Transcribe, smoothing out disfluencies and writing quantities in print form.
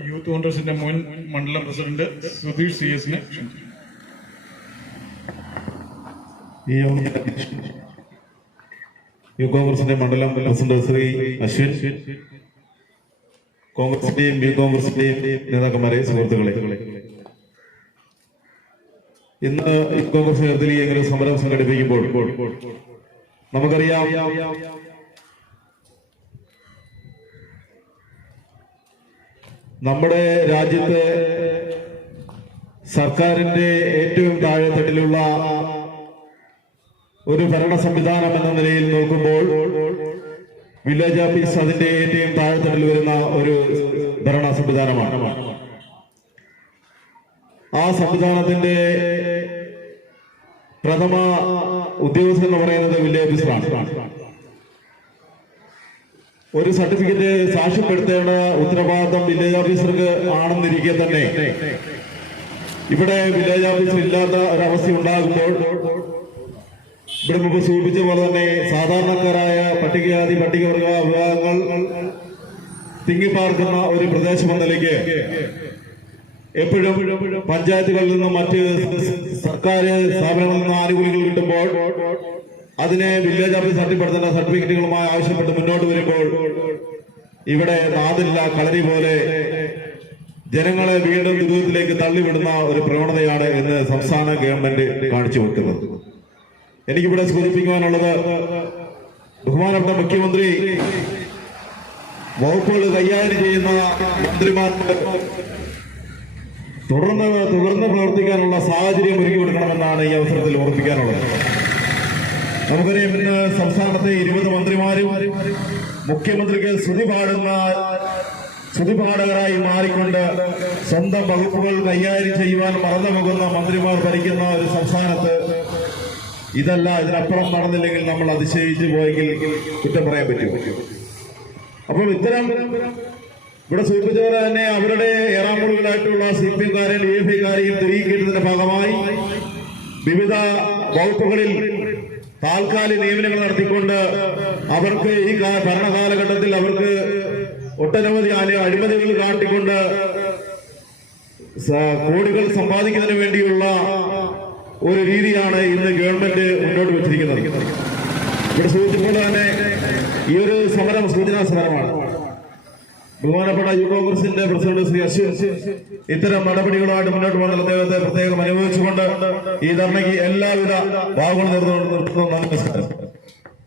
Youth കോൺഗ്രസിന്റെ മുൻ മണ്ഡലം പ്രസിഡന്റ് സുധീഷ് CS-നെ ക്ഷണിക്കുന്നു. യൂത്ത് കോൺഗ്രസിന്റെ മണ്ഡലം പ്രസിഡന്റ് ശ്രീ അശ്വിൻ, കോൺഗ്രസിന്റെയും യൂത്ത് കോൺഗ്രസിന്റെയും നേതാക്കന്മാരെ, സുഹൃത്തുക്കളെ, ഇന്ന് യൂത്ത് കോൺഗ്രസ് നേതൃത്വത്തിൽ എങ്ങനെ സമരം സംഘടിപ്പിക്കുമ്പോൾ നമുക്കറിയാം, നമ്മുടെ രാജ്യത്തെ സർക്കാരിന്റെ ഏറ്റവും താഴെത്തട്ടിലുള്ള ഒരു ഭരണ സംവിധാനം എന്ന നിലയിൽ നോക്കുമ്പോൾ വില്ലേജ് ഓഫീസ് അതിന്റെ ഏറ്റവും താഴെത്തട്ടിൽ വരുന്ന ഒരു ഭരണ സംവിധാനമാണ്. ആ സംവിധാനത്തിന്റെ പ്രഥമ ഉദ്യോഗസ്ഥൻ എന്ന് പറയുന്നത് വില്ലേജ് ഓഫീസറാണ്. ഒരു സർട്ടിഫിക്കറ്റ് സാക്ഷ്യപ്പെടുത്തേണ്ട ഉത്തരവാദിത്തം വില്ലേജ് ഓഫീസർക്ക് ആണെന്നിരിക്കെ തന്നെ ഇവിടെ വില്ലേജ് ഓഫീസർ ഇല്ലാത്ത ഒരവസ്ഥ ഉണ്ടാകുമ്പോൾ, ഇവിടെ മുമ്പ് സൂചിപ്പിച്ച പോലെ തന്നെ സാധാരണക്കാരായ പട്ടികജാതി പട്ടികവർഗ വിഭാഗങ്ങൾ തിങ്ങിപ്പാർക്കുന്ന ഒരു പ്രദേശം എന്ന നിലയ്ക്ക് എപ്പോഴും പഞ്ചായത്തുകളിൽ നിന്നും മറ്റ് സർക്കാർ സ്ഥാപനങ്ങളിൽ നിന്നും ആനുകൂല്യങ്ങൾ കിട്ടുമ്പോൾ അതിനെ വില്ലേജ് ഓഫീസ് തട്ടിപ്പെടുത്തേണ്ട സർട്ടിഫിക്കറ്റുകളുമായി ആവശ്യപ്പെട്ട് മുന്നോട്ട് വരുമ്പോൾ ഇവിടെ നാദില്ല കളരി പോലെ ജനങ്ങളെ വീണ്ടും ദുരിതത്തിലേക്ക് തള്ളിവിടുന്ന ഒരു പ്രവണതയാണ് ഇന്ന് സംസ്ഥാന ഗവൺമെന്റ് കാണിച്ചു വെക്കുന്നത്. എനിക്കിവിടെ സൂചിപ്പിക്കുവാനുള്ളത്, ബഹുമാനപ്പെട്ട മുഖ്യമന്ത്രി വകുപ്പുകൾ കൈകാര്യം ചെയ്യുന്ന മന്ത്രിമാർക്ക് തുടർന്ന് പ്രവർത്തിക്കാനുള്ള സാഹചര്യം ഒരുക്കി കൊടുക്കണമെന്നാണ് ഈ അവസരത്തിൽ ഓർമ്മിപ്പിക്കാനുള്ളത്. നമുക്കറിയാം, ഇന്ന് സംസ്ഥാനത്തെ 20 മന്ത്രിമാരും മുഖ്യമന്ത്രിക്ക് സ്തുതിപാഠകരായി മാറിക്കൊണ്ട് സ്വന്തം വകുപ്പുകൾ കൈകാര്യം ചെയ്യുവാൻ മറന്നുപോകുന്ന മന്ത്രിമാർ ഭരിക്കുന്ന ഒരു സംസ്ഥാനത്ത് ഇതല്ല, ഇതിനപ്പുറം നടന്നില്ലെങ്കിൽ നമ്മൾ അതിശയിച്ചു പോയെങ്കിൽ കുറ്റം പറയാൻ പറ്റുമോ? അപ്പോൾ ഇത്തരം ഇവിടെ സൂചിപ്പിച്ചവരെ തന്നെ അവരുടെ ഏറാമുറികളായിട്ടുള്ള CPM-കാരെയും DFI-കാരെയും തിരികെക്കിട്ടതിന്റെ ഭാഗമായി വിവിധ വകുപ്പുകളിൽ താൽക്കാലിക നിയമനങ്ങൾ നടത്തിക്കൊണ്ട് അവർക്ക് ഈ ഭരണകാലഘട്ടത്തിൽ അവർക്ക് ഒട്ടനവധി അഴിമതികൾ കാട്ടിക്കൊണ്ട് കോടികൾ സമ്പാദിക്കുന്നതിന് വേണ്ടിയുള്ള ഒരു രീതിയാണ് ഇന്ന് ഗവൺമെന്റ് മുന്നോട്ട് വെച്ചിരിക്കുന്നത്. ഇവിടെ സൂചിപ്പിച്ചുകൊണ്ട് തന്നെ ഈ ഒരു സമരം സൂചനാ സമരമാണ്. ബഹുമാനപ്പെട്ട യൂത്ത് കോൺഗ്രസിന്റെ പ്രസിഡന്റ് ശ്രീ അശ്വിൻ ഇത്തരം നടപടികളുമായിട്ട് മുന്നോട്ട് പോകുന്ന അദ്ദേഹത്തെ പ്രത്യേകം അനുഭവിച്ചുകൊണ്ട് ഈ ധർണയ്ക്ക് എല്ലാവിധ ഭാഗങ്ങളും നിർത്തുന്നു. നമസ്കാരം.